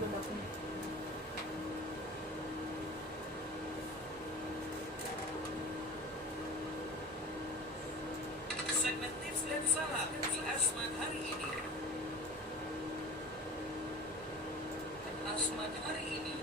dulu dokter. Segmen tips dan saran di Asmat hari ini. Asmat hari ini.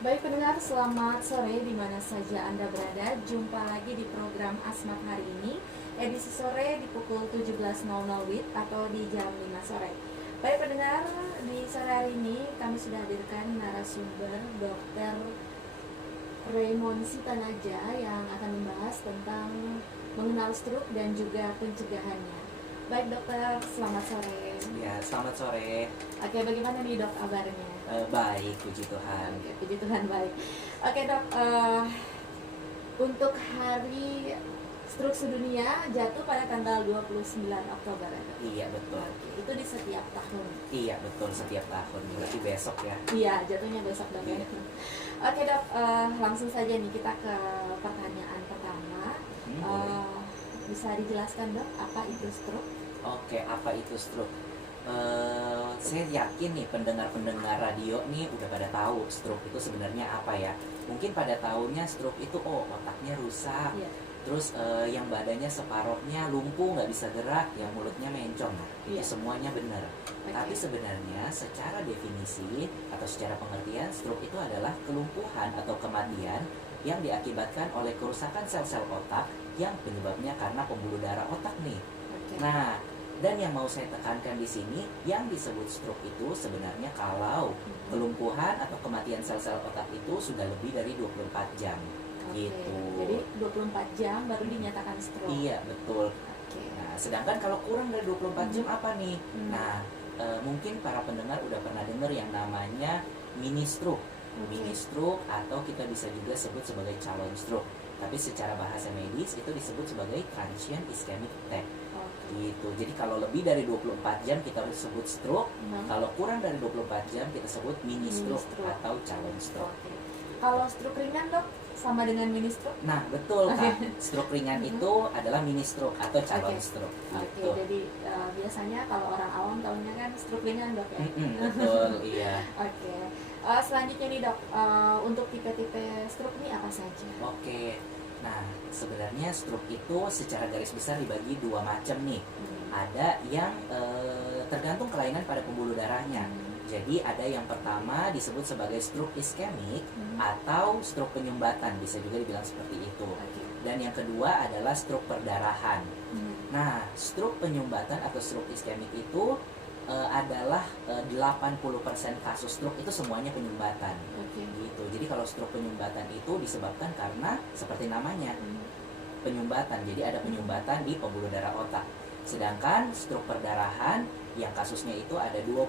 Baik pendengar, selamat sore di mana saja Anda berada. Jumpa lagi di program Asmat hari ini, edisi sore di pukul 17.00 WIB atau di jam 5 sore. Baik pendengar, di sore hari ini kami sudah hadirkan narasumber Dr. Raymond Sitanaja yang akan membahas tentang mengenal stroke dan juga pencegahannya. Baik dokter, selamat sore. Ya, selamat sore. Oke, bagaimana nih dok kabarnya? Baik, puji Tuhan. Oke, puji Tuhan baik. Oke dok, untuk hari stroke sedunia jatuh pada tanggal 29 Oktober ya dok? Iya, betul. Oke, itu di setiap tahun. Iya, betul, setiap tahun. Berarti besok ya. Iya, jatuhnya besok dok ya. Iya. Oke dok, langsung saja nih kita ke pertanyaan pertama. Boleh. Bisa dijelaskan dok, apa itu stroke? Oke, apa itu stroke? Saya yakin nih pendengar-pendengar radio nih udah pada tahu stroke itu sebenarnya apa ya. Mungkin pada tahunnya stroke itu otaknya rusak. Iya. Terus yang badannya separohnya lumpuh, nggak bisa gerak, yang mulutnya mencong. Nah, Iya. itu semuanya benar. Oke. Tapi sebenarnya secara definisi atau secara pengertian stroke itu adalah kelumpuhan atau kematian yang diakibatkan oleh kerusakan sel-sel otak yang penyebabnya karena pembuluh darah otak nih. Oke. Nah, dan yang mau saya tekankan di sini, yang disebut stroke itu sebenarnya kalau kelumpuhan atau kematian sel-sel otak itu sudah lebih dari 24 jam. Oke, Gitu. jadi 24 jam baru dinyatakan stroke. Iya, betul. Oke. Nah, sedangkan kalau kurang dari 24 jam apa nih? Hmm. Nah, mungkin para pendengar udah pernah dengar yang namanya mini stroke. Oke. Mini stroke atau kita bisa juga sebut sebagai calon stroke. Tapi secara bahasa medis itu disebut sebagai transient ischemic attack. Oke. Gitu. Jadi kalau lebih dari 24 jam kita sebut stroke, kalau kurang dari 24 jam kita sebut mini Mini stroke stroke. atau calon stroke. Oke. Kalau stroke ringan dok, sama dengan mini stroke? Nah, betul Kak. Stroke ringan itu adalah mini stroke atau calon Oke. stroke. Oke, Gitu. jadi biasanya kalau orang awam tahunya kan stroke ringan dok ya? Betul, iya. Oke. Selanjutnya nih dok, untuk tipe-tipe stroke ini apa saja? Oke. Nah, sebenarnya stroke itu secara garis besar dibagi dua macam nih. Ada yang tergantung kelainan pada pembuluh darahnya. Jadi ada yang pertama disebut sebagai stroke ischemic atau stroke penyumbatan, bisa juga dibilang seperti itu. Oke. Dan yang kedua adalah stroke perdarahan. Nah, stroke penyumbatan atau stroke ischemic itu adalah 80% kasus stroke itu semuanya penyumbatan. Oke. Gitu. Jadi kalau stroke penyumbatan itu disebabkan karena seperti namanya, penyumbatan. Jadi ada penyumbatan di pembuluh darah otak. Sedangkan stroke perdarahan yang kasusnya itu ada 20%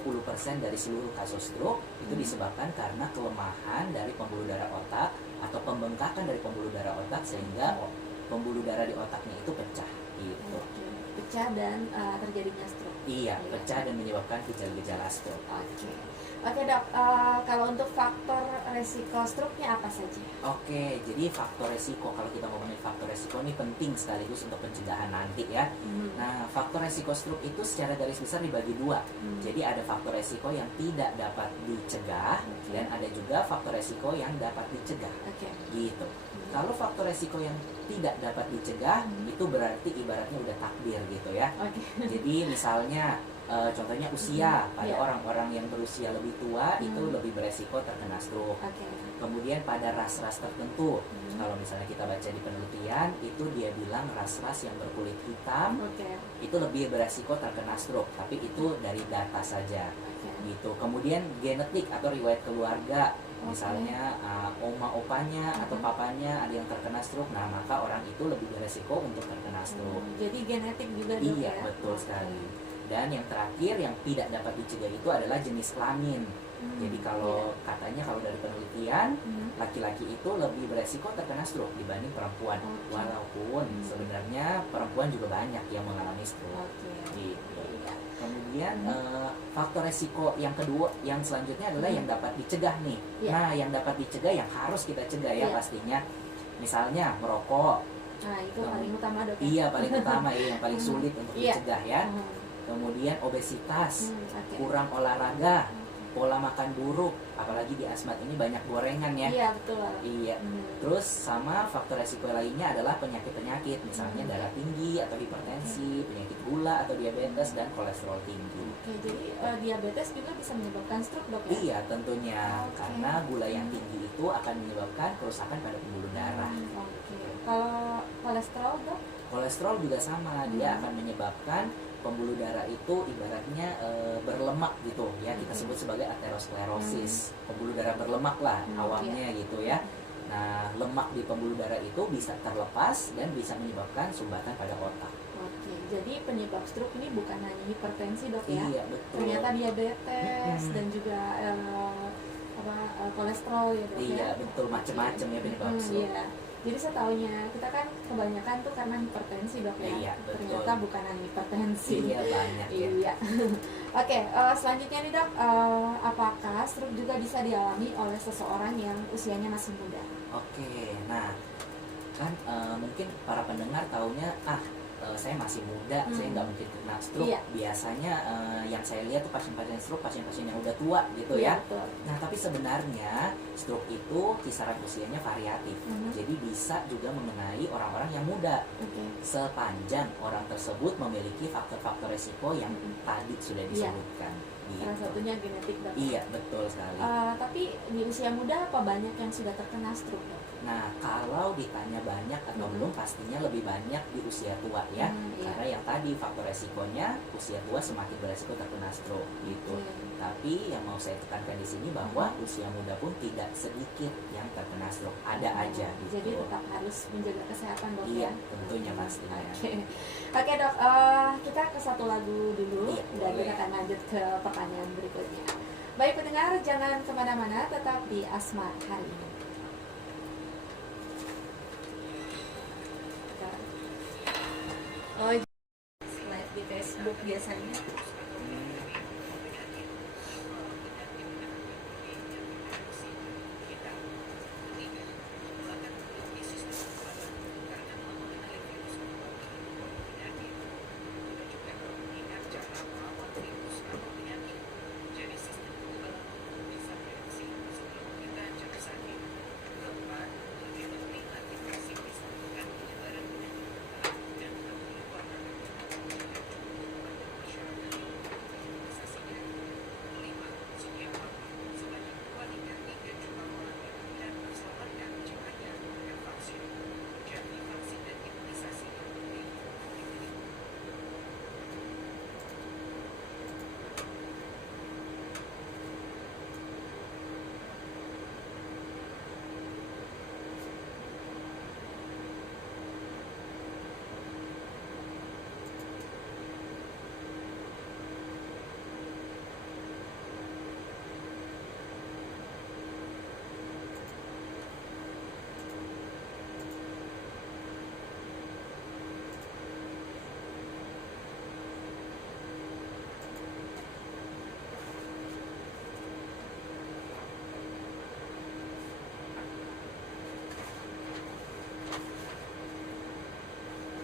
dari seluruh kasus stroke itu disebabkan karena kelemahan dari pembuluh darah otak atau pembengkakan dari pembuluh darah otak sehingga pembuluh darah di otaknya itu pecah gitu. Oke. Pecah dan terjadinya stroke. Iya, pecah dan menyebabkan gejala-gejala stroke. Oke. Oke dok, kalau untuk faktor resiko stroke-nya apa saja? Oke, jadi faktor resiko, kalau kita ngomongin faktor resiko ini penting sekaligus untuk pencegahan nanti ya. Nah, faktor resiko stroke itu secara garis besar dibagi dua. Jadi ada faktor resiko yang tidak dapat dicegah dan ada juga faktor resiko yang dapat dicegah. Oke. Gitu. Kalau faktor resiko yang tidak dapat dicegah itu berarti ibaratnya udah takdir gitu ya. Oke. Jadi misalnya contohnya usia, pada Iya. orang-orang yang berusia lebih tua itu lebih beresiko terkena stroke. Oke. Kemudian pada ras-ras tertentu, kalau misalnya kita baca di penelitian itu dia bilang ras-ras yang berkulit hitam Oke. itu lebih beresiko terkena stroke, tapi itu dari data saja Oke. gitu. Kemudian genetik atau riwayat keluarga Misalnya oma opanya atau papanya ada yang terkena stroke, nah maka orang itu lebih beresiko untuk terkena stroke. Jadi genetik juga dok Iya, ya? betul sekali. Dan yang terakhir yang tidak dapat dicegah itu adalah jenis kelamin. Jadi kalau katanya kalau dari penelitian, laki-laki itu lebih beresiko terkena stroke dibanding perempuan. Oke. Walaupun sebenarnya perempuan juga banyak yang mengalami stroke. Oke. Gitu. Kemudian faktor resiko yang kedua, yang selanjutnya adalah yang dapat dicegah nih. Iya. Nah, yang dapat dicegah yang harus kita cegah ya Iya. pastinya. Misalnya merokok. Nah itu paling utama dok ya? Iya, paling utama ya, yang paling sulit untuk Iya. dicegah ya. Kemudian obesitas, Oke. kurang olahraga, pola makan buruk, apalagi di asmat ini banyak gorengan ya. Iya betul. Iya. Terus sama faktor resiko lainnya adalah penyakit-penyakit, misalnya darah tinggi atau hipertensi, penyakit gula atau diabetes dan kolesterol tinggi. Oke, jadi diabetes juga bisa menyebabkan stroke dok ya? Iya, tentunya Oke. karena gula yang tinggi itu akan menyebabkan kerusakan pada pembuluh darah. Oke. Kalau kolesterol dok? Kolesterol juga sama, dia akan menyebabkan pembuluh darah itu ibaratnya berlemak gitu ya, kita sebut sebagai aterosklerosis. Pembuluh darah berlemak lah awamnya gitu ya. Nah, lemak di pembuluh darah itu bisa terlepas dan bisa menyebabkan sumbatan pada otak. Oke, jadi penyebab stroke ini bukan hanya hipertensi dok ya? Iya, betul. Ternyata diabetes dan juga kolesterol ya dok ya? Iya, betul, macam-macam ya penyebab stroke. Iya. Jadi setahunya kita kan kebanyakan tuh karena hipertensi dok ya? Iya, betul. Ternyata bukan hanya hipertensi. Iya, banyak ya. Iya. Oke, selanjutnya nih dok, apakah stroke juga bisa dialami oleh seseorang yang usianya masih muda? Oke, nah kan mungkin para pendengar taunya saya masih muda, saya nggak mungkin kena stroke. Iya. Biasanya yang saya lihat tuh pasien-pasien stroke, pasien-pasien yang udah tua gitu Iya, ya. betul. Nah, tapi sebenarnya stroke itu kisaran usianya variatif. Jadi bisa juga mengenai orang-orang yang muda. Oke. Sepanjang orang tersebut memiliki faktor-faktor resiko yang tadi sudah disebutkan. Salah Gitu. satunya genetik dok. Iya, betul sekali. Tapi di usia muda apa banyak yang sudah terkena stroke dok? Nah, kalau ditanya banyak atau belum, pastinya lebih banyak di usia tua ya. Iya. Karena yang tadi faktor resikonya usia tua semakin beresiko terkena stroke gitu. Oke. Tapi yang mau saya tekankan di sini bahwa usia muda pun tidak sedikit yang terkena stroke. Ada aja gitu. Jadi tetap harus menjaga kesehatan dok Iya, ya? tentunya pastinya. Oke dok, kita ke satu lagu dulu Iya, dan boleh. kita akan lanjut ke pertanyaan berikutnya. Baik pendengar, jangan kemana-mana, tetap di Asma hari ini. Oh, live di Facebook biasanya.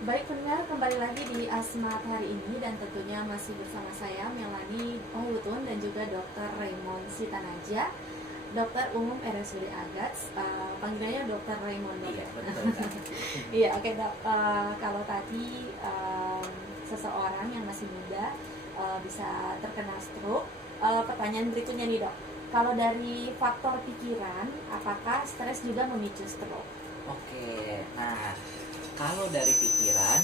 Baik pendengar, kembali lagi di Asmat hari ini dan tentunya masih bersama saya Melani Ohutun dan juga Dr. Raymond Sitanaja, dokter umum RSUD Agats, panggilannya Dr. Raymond. Iya, betul kan. Iya, oke dok. Kalau tadi seseorang yang masih muda bisa terkena stroke, pertanyaan berikutnya nih dok. Kalau dari faktor pikiran, apakah stres juga memicu stroke? Oke, nah kalau dari pikiran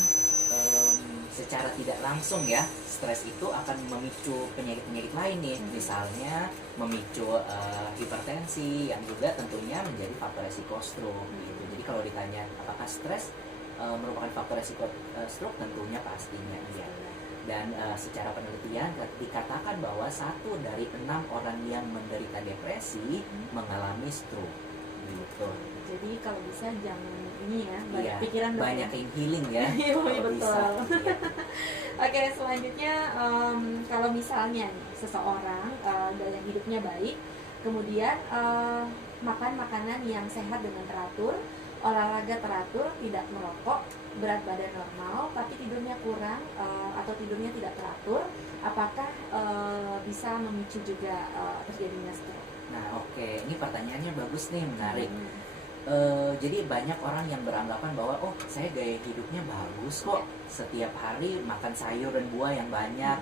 secara tidak langsung ya, stres itu akan memicu penyakit-penyakit lain nih, misalnya memicu hipertensi yang juga tentunya menjadi faktor resiko stroke gitu. Jadi kalau ditanya apakah stres merupakan faktor resiko stroke, tentunya pastinya iya. Dan secara penelitian dikatakan bahwa 1 dari 6 orang yang menderita depresi mengalami stroke gitu. Jadi kalau bisa jangan ini ya, banyak Iya, pikiran dok. banyak yang healing ya. Iya, kalau betul. bisa. Iya. Oke, selanjutnya kalau misalnya nih seseorang gaya hidupnya baik, kemudian makan makanan yang sehat dengan teratur, olahraga teratur, tidak merokok, berat badan normal, tapi tidurnya kurang atau tidurnya tidak teratur, apakah bisa memicu juga terjadinya stroke? Nah oke, ini pertanyaannya bagus nih, menarik. Jadi banyak orang yang beranggapan bahwa oh saya gaya hidupnya bagus kok, setiap hari makan sayur dan buah yang banyak,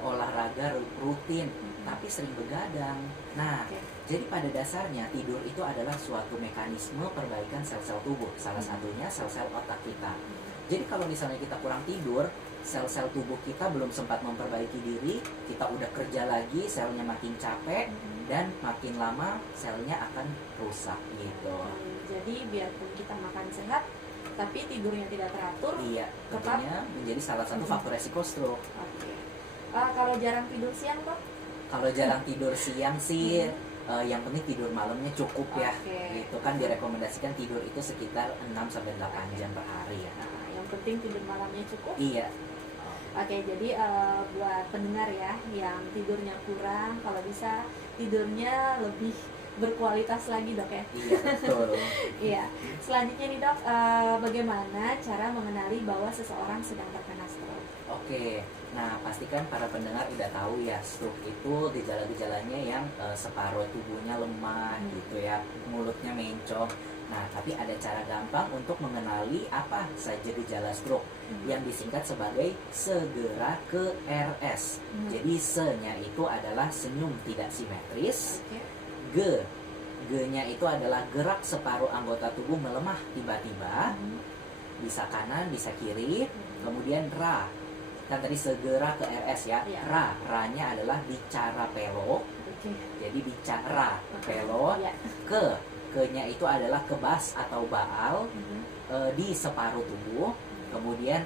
olahraga rutin, tapi sering begadang. Nah, jadi pada dasarnya tidur itu adalah suatu mekanisme perbaikan sel-sel tubuh, salah satunya sel-sel otak kita. Jadi kalau misalnya kita kurang tidur, sel-sel tubuh kita belum sempat memperbaiki diri, kita udah kerja lagi, selnya makin capek, dan makin lama selnya akan rusak gitu. Jadi biarpun kita makan sehat, tapi tidurnya tidak teratur, Iya, tentunya menjadi salah satu faktor resiko stroke. Oke. Kalau jarang tidur siang kok? Kalau jarang tidur siang sih, yang penting tidur malamnya cukup ya. Oke. Itu kan direkomendasikan tidur itu sekitar 6-8 jam per hari ya. Nah, yang penting tidur malamnya cukup. Iya. Oke, jadi buat pendengar ya yang tidurnya kurang, kalau bisa tidurnya lebih berkualitas lagi dok ya. Iya, betul. Iya. Selanjutnya nih dok, bagaimana cara mengenali bahwa seseorang sedang terkena stroke? Oke, nah pastikan para pendengar udah tahu ya, stroke itu gejala-gejalanya yang separuh tubuhnya lemah gitu ya, mulutnya mencong. Nah, tapi ada cara gampang untuk mengenali apa saja gejala stroke yang disingkat sebagai segera ke RS. Jadi se-nya itu adalah senyum tidak simetris. G-nya itu adalah gerak separuh anggota tubuh melemah tiba-tiba, bisa kanan, bisa kiri. Kemudian ra, kan tadi segera ke RS ya. Iya. Ra-nya adalah bicara pelo. Jadi bicara pelo. Iya. Ke-nya itu adalah kebas atau baal di separuh tubuh. Kemudian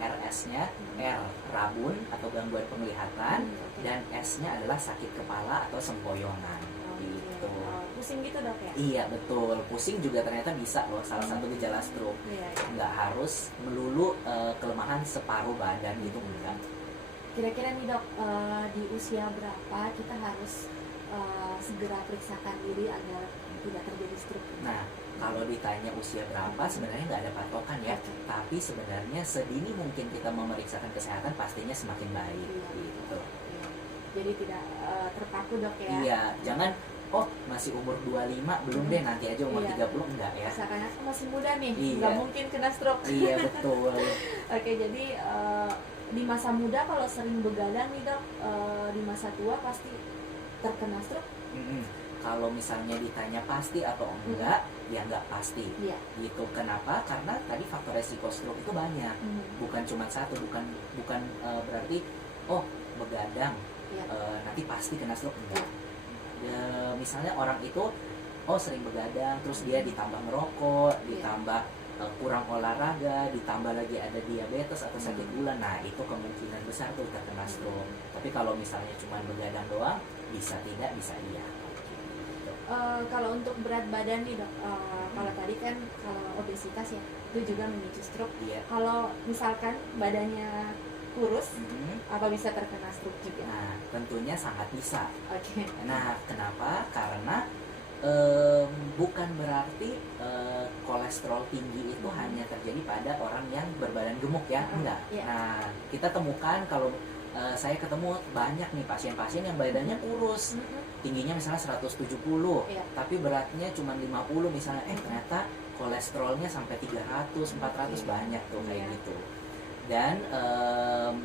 RS-nya rabun atau gangguan penglihatan, dan S-nya adalah sakit kepala atau sempoyongan. Gitu. Pusing gitu dok ya? Iya betul, pusing juga ternyata bisa loh salah satu gejala stroke. Iya. Nggak harus melulu kelemahan separuh badan gitu, enggak. Kira-kira nih dok, di usia berapa kita harus segera periksakan diri agar tidak terjadi stroke? Nah, kalau ditanya usia berapa sebenarnya nggak ada patokan ya, tapi sebenarnya sedini mungkin kita memeriksakan kesehatan pastinya semakin baik gitu. Jadi tidak terpaku dok ya? Iya, jangan oh masih umur 25 belum deh, nanti aja umur 30, enggak ya. Misalkan aku masih muda nih, Iya. nggak mungkin kena stroke. Iya betul. Oke, jadi di masa muda kalau sering begadang nih dok, di masa tua pasti terkena stroke. Kalau misalnya ditanya pasti atau enggak, ya enggak pasti. Iya. Gitu. Kenapa? Karena tadi faktor resiko stroke itu banyak. Bukan cuma satu, bukan berarti oh begadang Iya. nanti pasti kena stroke, enggak. Misalnya orang itu oh sering begadang, terus dia ditambah merokok, ditambah kurang olahraga, ditambah lagi ada diabetes atau sakit gula, nah itu kemungkinan besar tuh terkena stroke. Tapi kalau misalnya cuma begadang doang, bisa tidak, bisa iya. Kalau untuk berat badan nih dok, kalau tadi kan kalau obesitas ya itu juga memicu stroke. Iya. Kalau misalkan badannya kurus, apa bisa terkena stroke juga? Nah, tentunya sangat bisa. Oke. Nah, kenapa? Karena bukan berarti kolesterol tinggi itu hanya terjadi pada orang yang berbadan gemuk ya, enggak. Iya. Nah, kita temukan kalau saya ketemu banyak nih pasien-pasien yang badannya kurus, tingginya misalnya 170, Iya. tapi beratnya cuma 50 misalnya, ternyata kolesterolnya sampai 300, 400 banyak tuh kayak gitu. Dan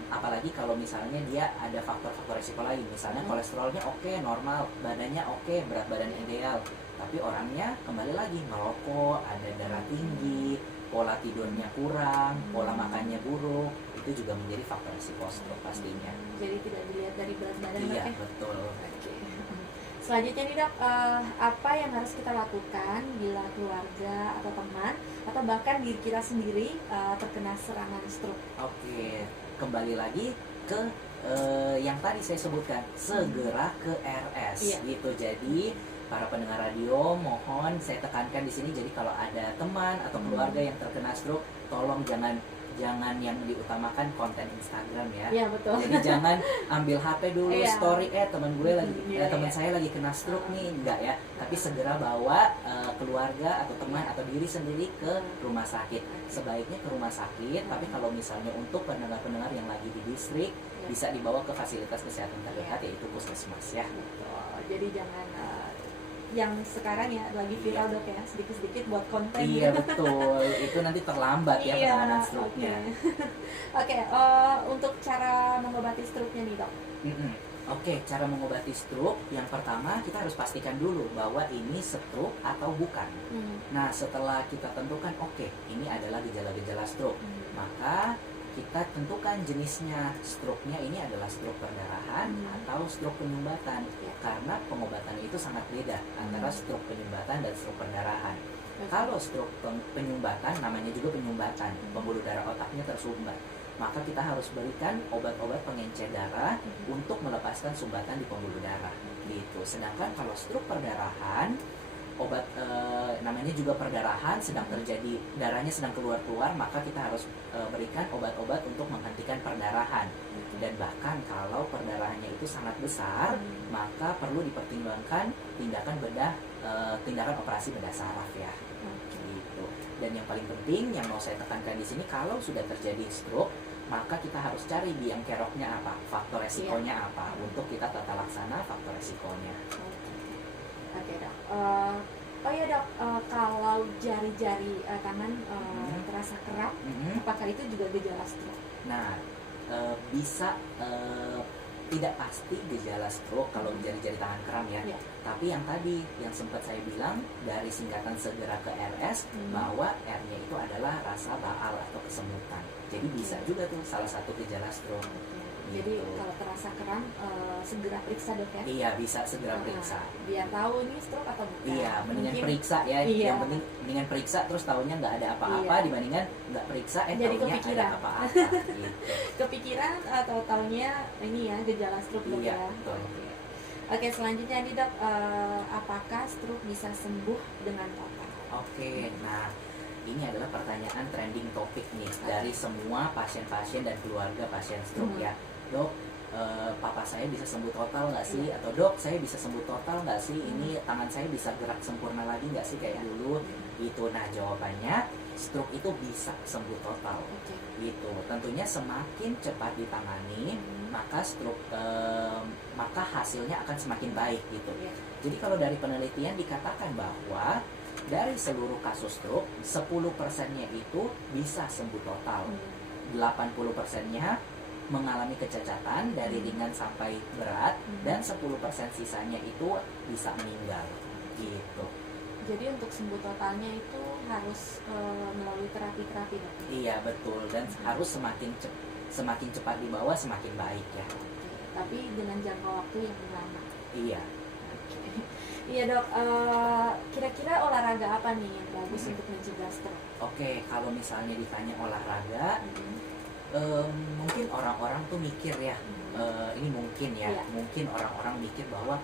apalagi kalau misalnya dia ada faktor-faktor risiko lain, misalnya kolesterolnya oke, normal, badannya oke, berat badan ideal, tapi orangnya kembali lagi merokok, ada darah tinggi, pola tidurnya kurang, pola makannya buruk, itu itu juga menjadi faktor risiko stroke pastinya. Jadi tidak dilihat dari berat badan, Iya, Dok, ya? betul. Oke. Selanjutnya nih, Dok, apa yang harus kita lakukan bila keluarga atau teman atau bahkan diri kita sendiri terkena serangan stroke? Oke, kembali lagi ke yang tadi saya sebutkan, segera ke RS. Iya. Gitu. Jadi para pendengar radio, mohon saya tekankan di sini. Jadi kalau ada teman atau keluarga yang terkena stroke, tolong jangan yang diutamakan konten Instagram ya. Iya, betul. Jadi jangan ambil HP dulu Iya. story teman gue lagi Iya, teman iya. saya lagi kena stroke nih, enggak ya. Tapi segera bawa keluarga atau teman atau diri sendiri ke rumah sakit. Sebaiknya ke rumah sakit, tapi kalau misalnya untuk pendengar-pendengar yang lagi di distrik bisa dibawa ke fasilitas kesehatan terdekat yaitu puskesmas ya. Betul. Jadi jangan yang sekarang ya lagi viral, Dok, ya, sedikit-sedikit buat konten. Iya betul, itu nanti terlambat ya penanganan stroke-nya. Oke, untuk cara mengobati stroke-nya nih, Dok. Oke, cara mengobati stroke yang pertama kita harus pastikan dulu bahwa ini stroke atau bukan. Nah, setelah kita tentukan oke, ini adalah gejala-gejala stroke, maka kita tentukan jenisnya. Stroke-nya ini adalah stroke perdarahan atau stroke penyumbatan. Karena pengobatannya itu sangat beda antara stroke penyumbatan dan stroke perdarahan. Kalau stroke penyumbatan, namanya juga penyumbatan, pembuluh darah otaknya tersumbat, maka kita harus berikan obat-obat pengencer darah untuk melepaskan sumbatan di pembuluh darah gitu. Sedangkan kalau stroke perdarahan, obat namanya juga perdarahan, sedang terjadi darahnya sedang keluar, maka kita harus berikan obat-obat untuk menghentikan perdarahan. Dan bahkan kalau perdarahannya itu sangat besar, maka perlu dipertimbangkan tindakan operasi bedah saraf ya. Gitu. Dan yang paling penting yang mau saya tekankan di sini, kalau sudah terjadi stroke, maka kita harus cari biang keroknya apa, faktor resikonya apa, untuk kita tata laksana faktor resikonya. Oke, Dok. Oh ya, Dok, kalau jari-jari tangan terasa kram, apakah itu juga gejala stroke? Nah, bisa tidak pasti gejala stroke kalau jari-jari tangan kram ya. Tapi yang tadi yang sempat saya bilang dari singkatan segera ke RS, bahwa R-nya itu adalah rasa baal atau kesemutan. Jadi bisa juga tuh salah satu gejala stroke. Jadi Gitu. kalau terasa kram segera periksa, Dok, ya? Iya, bisa segera periksa. Biar tahu ini stroke atau bukan. Iya, mendingan Mungkin periksa ya. Iya. Yang penting mendingan periksa terus taunya nggak ada apa-apa dibandingkan nggak periksa Jadi taunya kepikiran. ada apa-apa. Gitu. kepikiran atau taunya ini ya gejala stroke, Dok, Iya, ya? betul. Oke, selanjutnya nih, Dok, apakah stroke bisa sembuh dengan total? Oke, nah ini adalah pertanyaan trending topik nih dari semua pasien-pasien dan keluarga pasien stroke ya. Dok, papa saya bisa sembuh total nggak sih? Atau dok, saya bisa sembuh total nggak sih? Ini tangan saya bisa gerak sempurna lagi nggak sih kayak dulu? Gitu. Nah, jawabannya stroke itu bisa sembuh total. Gitu. Tentunya semakin cepat ditangani, maka stroke maka hasilnya akan semakin baik gitu. Jadi kalau dari penelitian dikatakan bahwa dari seluruh kasus stroke 10%-nya itu bisa sembuh total. 80%-nya mengalami kecacatan dari ringan sampai berat, dan 10% sisanya itu bisa meninggal gitu. Jadi untuk sembuh totalnya itu harus melalui terapi-terapi, Dok? Iya betul, dan harus semakin cepat dibawa semakin baik ya. Tapi dengan jangka waktu yang lama. Iya. Iya, Dok, kira-kira olahraga apa nih yang bagus untuk mencegah stroke? Oke, kalau misalnya ditanya olahraga, mungkin orang-orang tuh mikir ya, ini mungkin ya, mungkin orang-orang mikir bahwa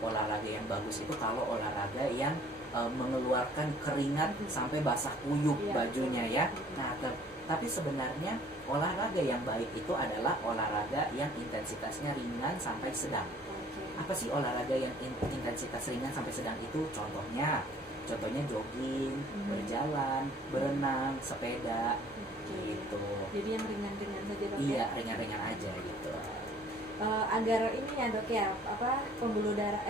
olahraga yang bagus itu kalau olahraga yang mengeluarkan keringat sampai basah kuyup bajunya ya. Nah, tapi sebenarnya olahraga yang baik itu adalah olahraga yang intensitasnya ringan sampai sedang. Apa sih olahraga yang intensitas ringan sampai sedang itu? Contohnya jogging, berjalan, berenang, sepeda, gitu. Jadi yang ringan-ringan saja, Dok? Iya, ringan-ringan aja gitu. Agar ini ya, Dok, ya, pembuluh darah,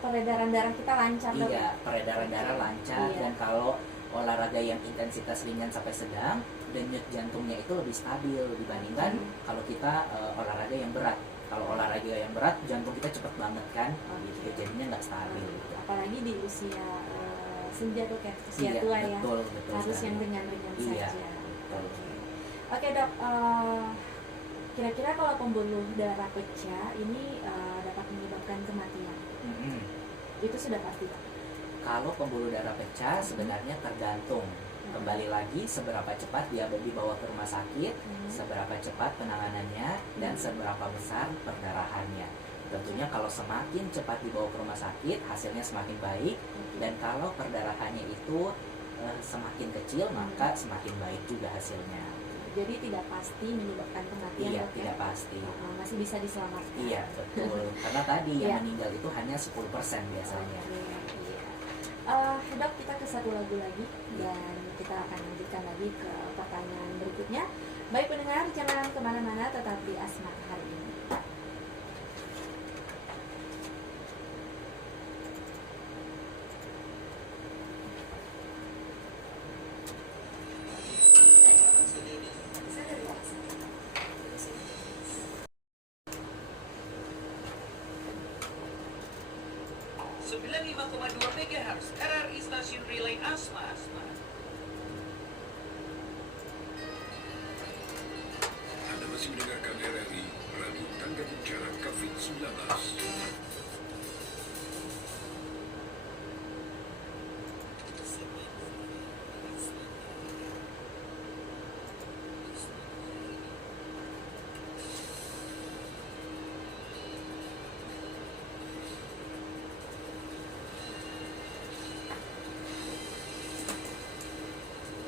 peredaran darah kita lancar, Dok? Iya, peredaran darah lancar. Iya. Dan kalau olahraga yang intensitas ringan sampai sedang, denyut jantungnya itu lebih stabil dibandingkan kalau kita olahraga yang berat. Kalau olahraga yang berat, jantung kita cepet banget kan, gitu. Jadinya nggak stabil. Apalagi di usia senja, Dok, ya, usia Iya, tua ya, betul harus sekali. yang ringan-ringan Iya, saja. betul. Oke dok, kira-kira kalau pembuluh darah pecah ini dapat menyebabkan kematian, Mm-mm. itu sudah pasti dok? Kalau pembuluh darah pecah sebenarnya tergantung. Kembali lagi seberapa cepat dia dibawa ke rumah sakit, seberapa cepat penanganannya, dan seberapa besar perdarahannya. Tentunya kalau semakin cepat dibawa ke rumah sakit, hasilnya semakin baik. Dan kalau perdarahannya itu semakin kecil, maka semakin baik juga hasilnya. Jadi tidak pasti menyebabkan kematian Iya, dok ya? tidak pasti. Masih bisa diselamatkan. Iya, betul. Karena tadi Iya. yang meninggal itu hanya 10% biasanya. Oke, iya. Dok, kita ke satu lagu lagi dan kita akan lanjutkan lagi ke pertanyaan berikutnya. Baik pendengar, jangan kemana-mana, tetap di Asmat hari ini. Sembilan puluh lima koma dua MHz RRI Stasiun Relay Asma. Anda masih mendengarkan RRI, Radio Tangga Bencana COVID-19.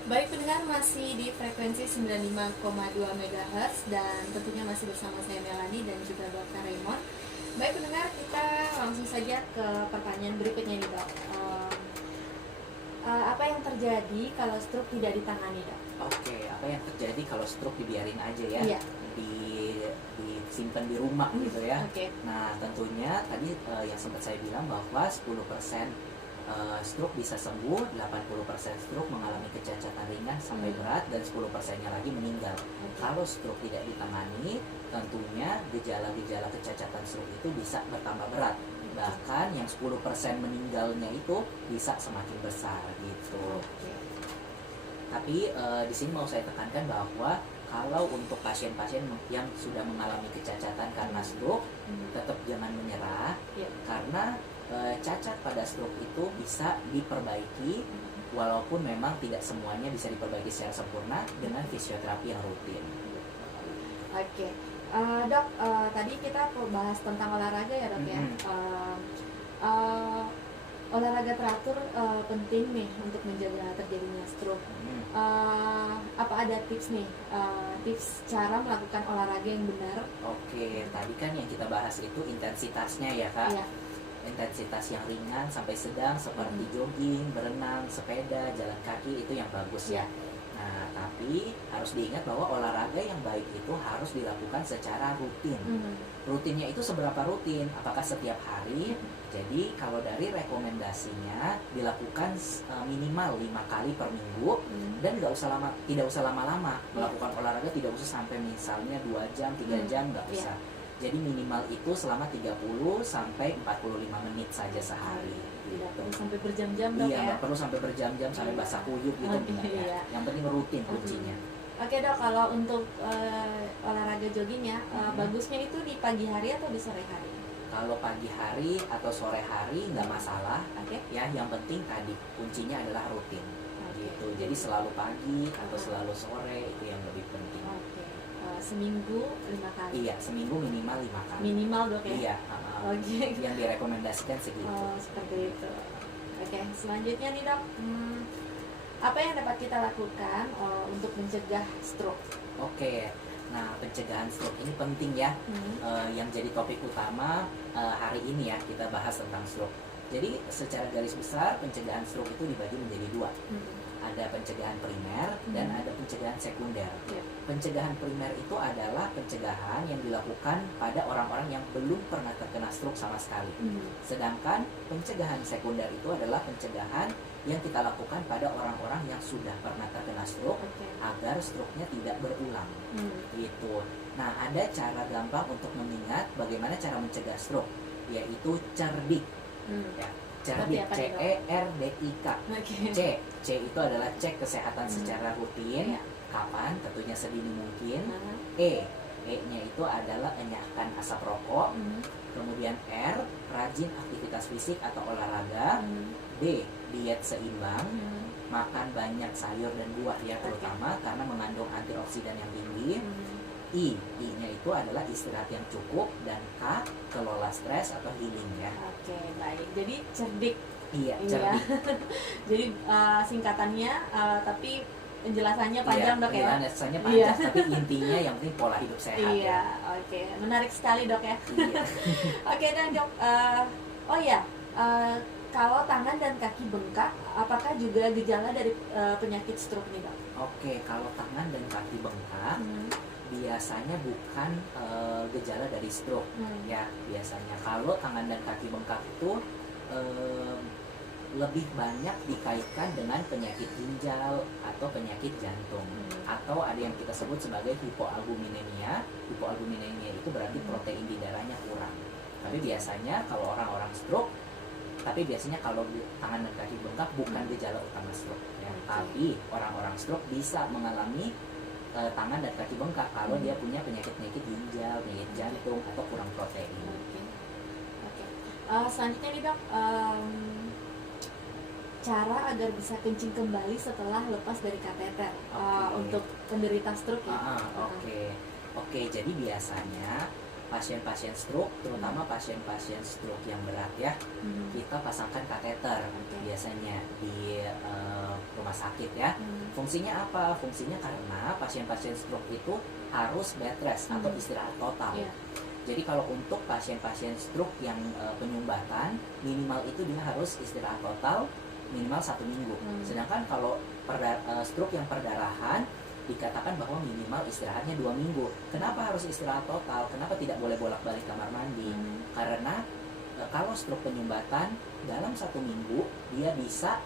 Baik pendengar, masih di frekuensi 95,2 MHz dan tentunya masih bersama saya Melani dan juga Dr. Raymond. Baik pendengar, kita langsung saja ke pertanyaan berikutnya nih dok. Apa yang terjadi kalau stroke tidak ditangani dok? Oke, apa yang terjadi kalau stroke dibiarin aja ya? Iya. Disimpan di rumah gitu ya. Oke. Nah, tentunya tadi yang sempat saya bilang bahwa 10% stroke bisa sembuh, 80% stroke mengalami kecacatan ringan sampai berat, dan 10%-nya lagi meninggal. Kalau stroke tidak ditangani, tentunya gejala-gejala kecacatan stroke itu bisa bertambah berat. Bahkan yang 10% meninggalnya itu bisa semakin besar gitu. Oke. Tapi di sini mau saya tekankan bahwa kalau untuk pasien-pasien yang sudah mengalami kecacatan karena stroke, tetap jangan menyerah, Iya. karena cacat pada stroke itu bisa diperbaiki, walaupun memang tidak semuanya bisa diperbaiki secara sempurna dengan fisioterapi yang rutin. Oke. Dok, tadi kita bahas tentang olahraga ya dok ya. Olahraga teratur penting nih untuk menjaga terjadinya stroke. Apa ada tips nih, tips cara melakukan olahraga yang benar? Oke, tadi kan yang kita bahas itu intensitasnya ya Kak. Iya. Intensitas yang ringan sampai sedang seperti jogging, berenang, sepeda, jalan kaki itu yang bagus ya. Nah, tapi harus diingat bahwa olahraga yang baik itu harus dilakukan secara rutin. Rutinnya itu seberapa rutin? Apakah setiap hari? Jadi kalau dari rekomendasinya dilakukan minimal 5 kali per minggu, dan tidak usah lama-lama melakukan olahraga, tidak usah sampai misalnya 2 jam, 3 jam, nggak usah. Jadi minimal itu selama 30 sampai 45 menit saja sehari. Tidak perlu sampai berjam-jam dok Iya, ya. nggak perlu sampai berjam-jam sampai basah kuyup gitu. enggak ya. Iya. Yang penting rutin kuncinya. Oke dok, kalau untuk olahraga jogging ya, bagusnya itu di pagi hari atau di sore hari? Kalau pagi hari atau sore hari nggak masalah. Oke. Ya, yang penting tadi kuncinya adalah rutin. Gitu. Jadi selalu pagi atau selalu sore itu yang lebih penting. Oke. Seminggu 5 kali. Iya, seminggu minimal 5 kali. Minimal dok ya. Iya. Oke. Yang direkomendasikan segitu. Oh, seperti itu. Oke, selanjutnya nih dok, apa yang dapat kita lakukan untuk mencegah stroke? Oke. Nah, pencegahan stroke ini penting ya. Yang jadi topik utama hari ini ya, kita bahas tentang stroke. Jadi secara garis besar pencegahan stroke itu dibagi menjadi 2. Ada pencegahan primer dan ada pencegahan sekunder. Pencegahan primer itu adalah pencegahan yang dilakukan pada orang-orang yang belum pernah terkena stroke sama sekali. Sedangkan pencegahan sekunder itu adalah pencegahan yang kita lakukan pada orang-orang yang sudah pernah terkena stroke agar stroke-nya tidak berulang. Gitu. Nah, ada cara gampang untuk mengingat bagaimana cara mencegah stroke, yaitu cerdik. Ya, cerdik, CERDIK. C itu adalah cek kesehatan secara rutin. Kapan? Tentunya sedini mungkin. Nah, E-nya itu adalah enyahkan asap rokok. Kemudian R, rajin aktivitas fisik atau olahraga. D, diet seimbang, makan banyak sayur dan buah ya terutama karena mengandung antioksidan yang tinggi. I-nya itu adalah istirahat yang cukup. Dan K, kelola stres atau healing ya. Oke, baik. Jadi cerdik Iya, ini ya. cerdik. Jadi singkatannya tapi penjelasannya panjang dok ya. Penjelasannya Iya. panjang, tapi intinya yang penting pola hidup sehat Iya, ya. oke. Menarik sekali dok ya. Iya. Oke dan dok, oh ya, kalau tangan dan kaki bengkak, apakah juga gejala dari penyakit stroke nih dok? Oke, kalau tangan dan kaki bengkak biasanya bukan gejala dari stroke ya. Biasanya kalau tangan dan kaki bengkak itu lebih banyak dikaitkan dengan penyakit ginjal atau penyakit jantung, atau ada yang kita sebut sebagai hipoalbuminemia. Hipoalbuminemia itu berarti protein di darahnya kurang. Tapi biasanya kalau orang-orang stroke, tapi biasanya kalau tangan dan kaki bengkak bukan gejala utama stroke ya. Tapi orang-orang stroke bisa mengalami tangan dan kaki bengkak kalau dia punya penyakit-penyakit ginjal, penyakit jantung atau kurang protein. Oke. Selanjutnya nih dok, cara agar bisa kencing kembali setelah lepas dari kateter untuk penderita stroke ya. Oke, jadi biasanya pasien-pasien stroke, terutama pasien-pasien stroke yang berat ya, kita pasangkan kateter biasanya di rumah sakit ya. Fungsinya apa? Fungsinya karena pasien-pasien stroke itu harus bed rest atau istirahat total. Iya. Jadi kalau untuk pasien-pasien stroke yang penyumbatan, minimal itu dia harus istirahat total minimal 1 minggu. Sedangkan kalau stroke yang perdarahan dikatakan bahwa minimal istirahatnya 2 minggu. Kenapa harus istirahat total? Kenapa tidak boleh bolak-balik kamar mandi? Karena kalau stroke penyumbatan dalam 1 minggu dia bisa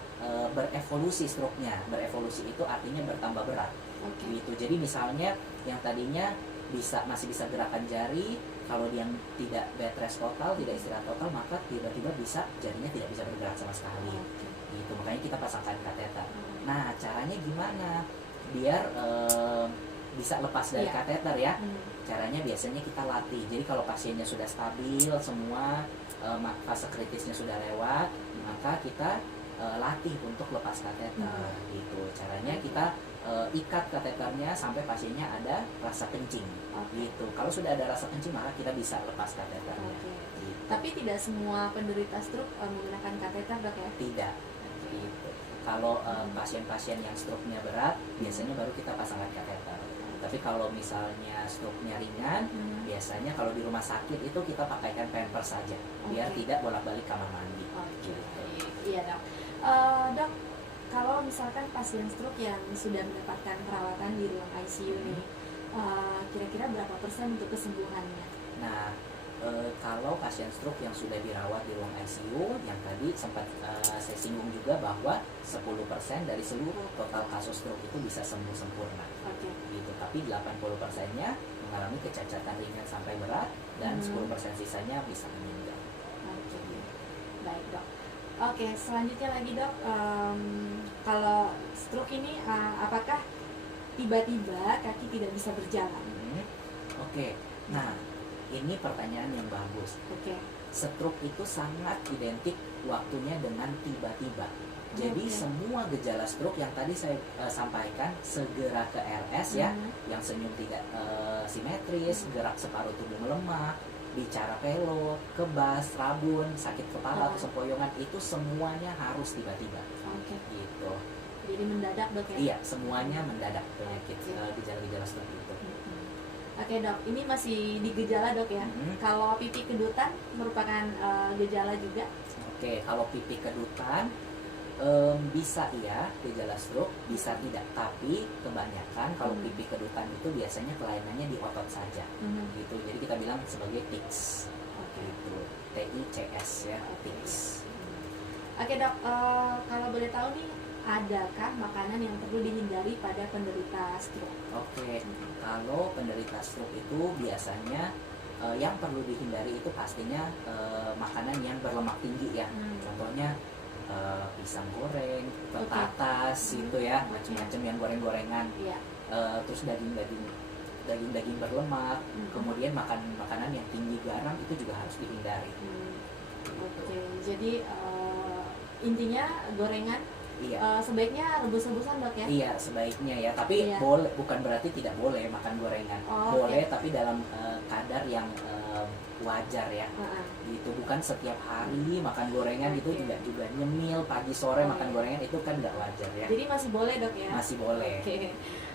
berevolusi stroke-nya. Berevolusi itu artinya bertambah berat. Gitu. Jadi misalnya yang tadinya masih bisa gerakan jari, kalau dia tidak bed rest total, tidak istirahat total, maka tiba-tiba jarinya tidak bisa bergerak sama sekali. Gitu. Makanya kita pasangkan kateter. Nah, caranya gimana biar bisa lepas dari kateter ya? Caranya biasanya kita latih. Jadi kalau pasiennya sudah stabil semua, fase kritisnya sudah lewat, maka kita latih untuk lepas kateter. Gitu. Caranya kita ikat kateternya sampai pasiennya ada rasa kencing. Gitu. Kalau sudah ada rasa kencing, maka kita bisa lepas kateternya. Gitu. Tapi tidak semua penderita stroke menggunakan kateter dok ya? Tidak. Gitu. Kalau pasien-pasien yang stroke-nya berat, biasanya baru kita pasangkan kateter. Tapi kalau misalnya stroke-nya ringan, biasanya kalau di rumah sakit itu kita pakaikan pampers saja, biar tidak bolak-balik kamar mandi. Gitu. Iya dok. Dok, kalau misalkan pasien stroke yang sudah mendapatkan perawatan di ruang ICU nih, kira-kira berapa persen untuk kesembuhannya? Nah, kalau pasien stroke yang sudah dirawat di ruang ICU, yang tadi sempat saya singgung juga bahwa 10% dari seluruh total kasus stroke itu bisa sembuh sempurna. Gitu. Tapi 80%-nya mengalami kecacatan ringan sampai berat, dan 10% sisanya bisa meninggal. Baik dok. Selanjutnya lagi dok, kalau stroke ini apakah tiba-tiba kaki tidak bisa berjalan? Nah, ini pertanyaan yang bagus. Stroke itu sangat identik waktunya dengan tiba-tiba. Jadi semua gejala stroke yang tadi saya sampaikan, segera ke RS ya, yang senyum tidak simetris, gerak separuh tubuh melemah, bicara pelo, kebas, rabun, sakit kepala atau sempoyongan, itu semuanya harus tiba-tiba. Gitu. Jadi mendadak dok ya? Iya, semuanya mendadak penyakit gejala-gejala stroke itu. Oke dok, ini masih di gejala dok ya? Kalau pipi kedutan merupakan gejala juga? Kalau pipi kedutan bisa iya gejala stroke, bisa tidak. Tapi kebanyakan kalau pipi kedutan itu biasanya kelainannya di otot saja. Gitu. Jadi kita bilang sebagai tics. Gitu. TICS ya, tics. Oke dok, kalau boleh tahu nih, adakah makanan yang perlu dihindari pada penderita stroke? Kalau penderita stroke itu biasanya yang perlu dihindari itu pastinya makanan yang berlemak tinggi ya. Contohnya pisang goreng, petatas gitu ya, macam-macam yang goreng-gorengan. terus daging berlemak, kemudian makanan yang tinggi garam itu juga harus dihindari. Oke, jadi intinya gorengan Iya. sebaiknya rebus-rebusan dok ya? Iya, sebaiknya ya. Tapi Iya. boleh, bukan berarti tidak boleh makan gorengan. Oh, boleh, oke. tapi dalam kadar yang wajar ya. Gitu, bukan setiap hari makan gorengan itu Oke. tidak juga nyemil pagi sore Oh, makan iya. gorengan itu kan nggak wajar ya. Jadi masih boleh dok ya? Masih boleh.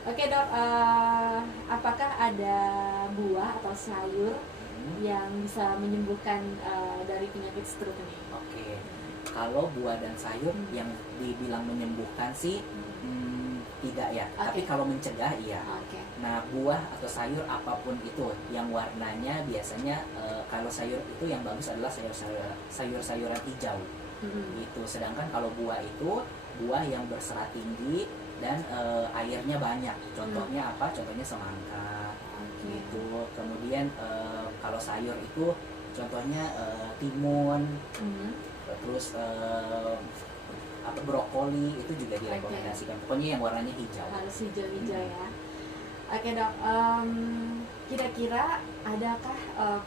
Oke dok, apakah ada buah atau sayur yang bisa menyembuhkan dari penyakit stroke ini? Oke. Kalau buah dan sayur yang dibilang menyembuhkan sih tidak ya. Tapi Oke. kalau mencegah iya. Oke. Nah, buah atau sayur apapun itu yang warnanya biasanya kalau sayur itu yang bagus adalah sayur-sayuran hijau gitu. Sedangkan kalau buah itu buah yang berserat tinggi dan airnya banyak. Contohnya apa? Contohnya semangka gitu. Kemudian kalau sayur itu contohnya timun, terus brokoli itu juga direkomendasikan. Pokoknya yang warnanya hijau. Harus hijau-hijau ya. Oke dok, kira-kira adakah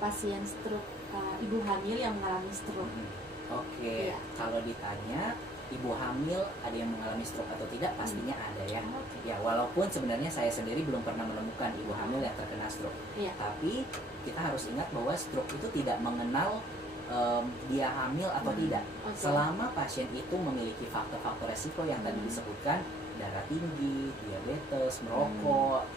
pasien stroke ibu hamil yang mengalami stroke? Oke, Iya. kalau ditanya ibu hamil ada yang mengalami stroke atau tidak, pastinya ada ya. Oke. Ya, walaupun sebenarnya saya sendiri belum pernah menemukan ibu hamil yang terkena stroke. Iya. Tapi kita harus ingat bahwa stroke itu tidak mengenal dia hamil atau tidak. Oke. Selama pasien itu memiliki faktor-faktor resiko yang tadi disebutkan, darah tinggi, diabetes, merokok,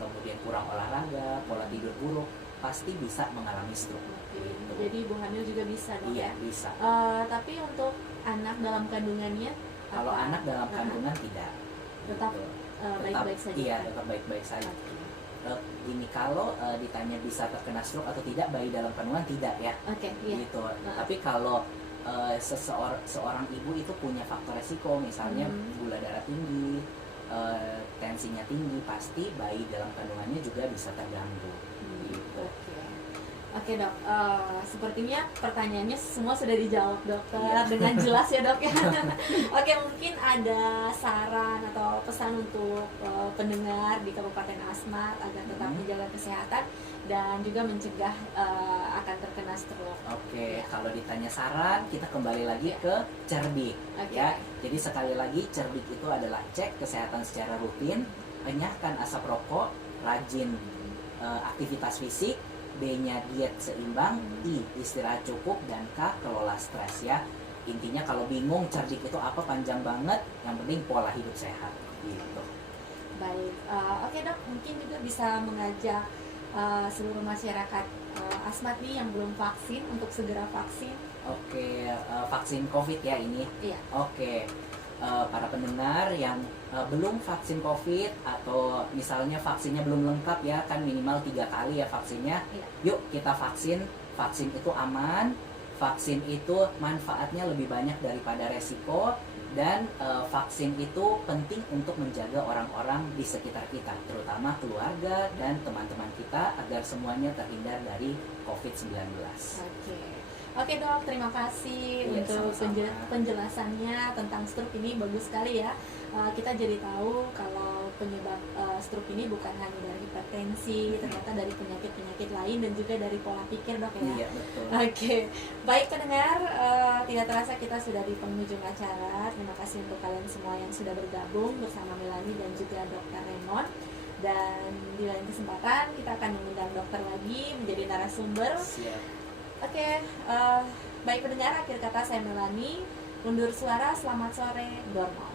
kemudian kurang olahraga, pola tidur buruk, pasti bisa mengalami stroke. Oke. Gitu. Jadi ibu hamil juga bisa dok Iya, ya? bisa. Tapi untuk anak dalam kandungannya? Kalau apa? anak dalam kandungan tidak. Tetap Gitu. baik-baik saja? Iya, tetap baik-baik saja. Ini kalau ditanya bisa terkena stroke atau tidak, bayi dalam kandungan tidak ya. Oke, iya. Gitu. Tapi kalau seorang ibu itu punya faktor resiko, misalnya gula darah tinggi, tensinya tinggi, pasti bayi dalam kandungannya juga bisa terganggu. Gitu. Oke dok, sepertinya pertanyaannya semua sudah dijawab dokter Iya. dengan jelas ya dok ya. Oke, mungkin ada saran atau pesan untuk pendengar di Kabupaten Asmat agar tetap menjaga kesehatan dan juga mencegah akan terkena stroke. Oke, Iya. kalau ditanya saran, kita kembali lagi Iya. ke cerdik. Oke. Ya, jadi sekali lagi cerdik itu adalah cek kesehatan secara rutin, enyahkan asap rokok, rajin aktivitas fisik, B-nya diet seimbang, I istirahat cukup, dan K kelola stres ya. Intinya kalau bingung cerdik itu apa panjang banget, yang penting pola hidup sehat gitu. Baik, oke dok, mungkin juga bisa mengajak seluruh masyarakat Asmat nih yang belum vaksin untuk segera vaksin. Oke, vaksin COVID ya ini. Iya. Oke, para pendengar yang belum vaksin COVID atau misalnya vaksinnya belum lengkap ya, kan minimal 3 kali ya vaksinnya. Iya. Yuk kita vaksin. Vaksin itu aman, vaksin itu manfaatnya lebih banyak daripada resiko, dan vaksin itu penting untuk menjaga orang-orang di sekitar kita, terutama keluarga dan teman-teman kita agar semuanya terhindar dari COVID-19. Oke dok, terima kasih Iya, untuk sama-sama. penjelasannya tentang stroke ini, bagus sekali ya. Kita jadi tahu kalau penyebab stroke ini bukan hanya dari hipertensi, ternyata dari penyakit-penyakit lain dan juga dari pola pikir dok ya. Iya, betul. Oke, baik pendengar, tidak terasa kita sudah di penghujung acara. Terima kasih untuk kalian semua yang sudah bergabung bersama Melanie dan juga Dr. Raymond. Dan di lain kesempatan kita akan mengundang dokter lagi menjadi narasumber. Siap. Oke, baik pendengar, akhir kata saya Melanie. Undur suara, selamat sore, Dormal.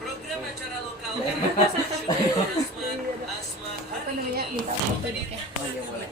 Program acara lokal Iya. Asmat Apa namanya? Minta foto dok ya. Oh iya boleh.